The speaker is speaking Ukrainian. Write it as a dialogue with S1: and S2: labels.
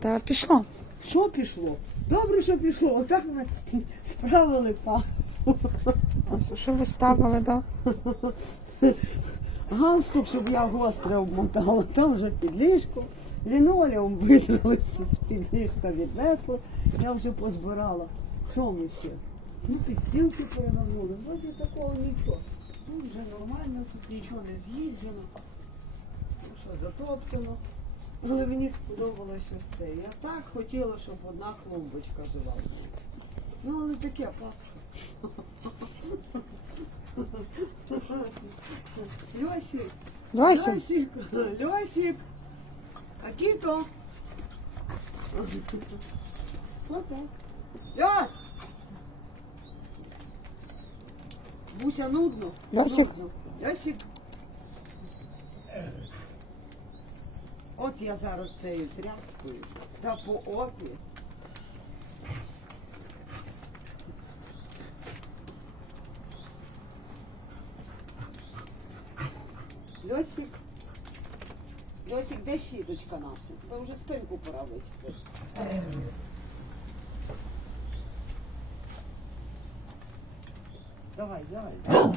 S1: Та пішло.
S2: Що пішло? Добре, що пішло. Отак ми справили пасу.
S1: Ось що ви ставили, да?
S2: Галстук, щоб я гостре обмотала, там вже під ліжко. Лінолеум витралися з під ліжка віднесли. Я вже позбирала. Що ми ще? Ну, підстілки перевернули. Вроді такого нічого. Ну, вже нормально, тут нічого не з'їджено. Ну, що затоптано. Але мені сподобалося щось це. Я так хотіла, щоб одна клумбочка жила. Ну, але таке Пасха. Льосик,
S1: Льося,
S2: Льосик, Льосик, Акіто. Ото. Льос! Буся нудно.
S1: Льосик.
S2: Нудно. Льосик. От я зараз цією тряпкою та по опі. Льосик. Льосик, де щіточка наша? Тебе вже спинку пора вичистити. Давай, давай.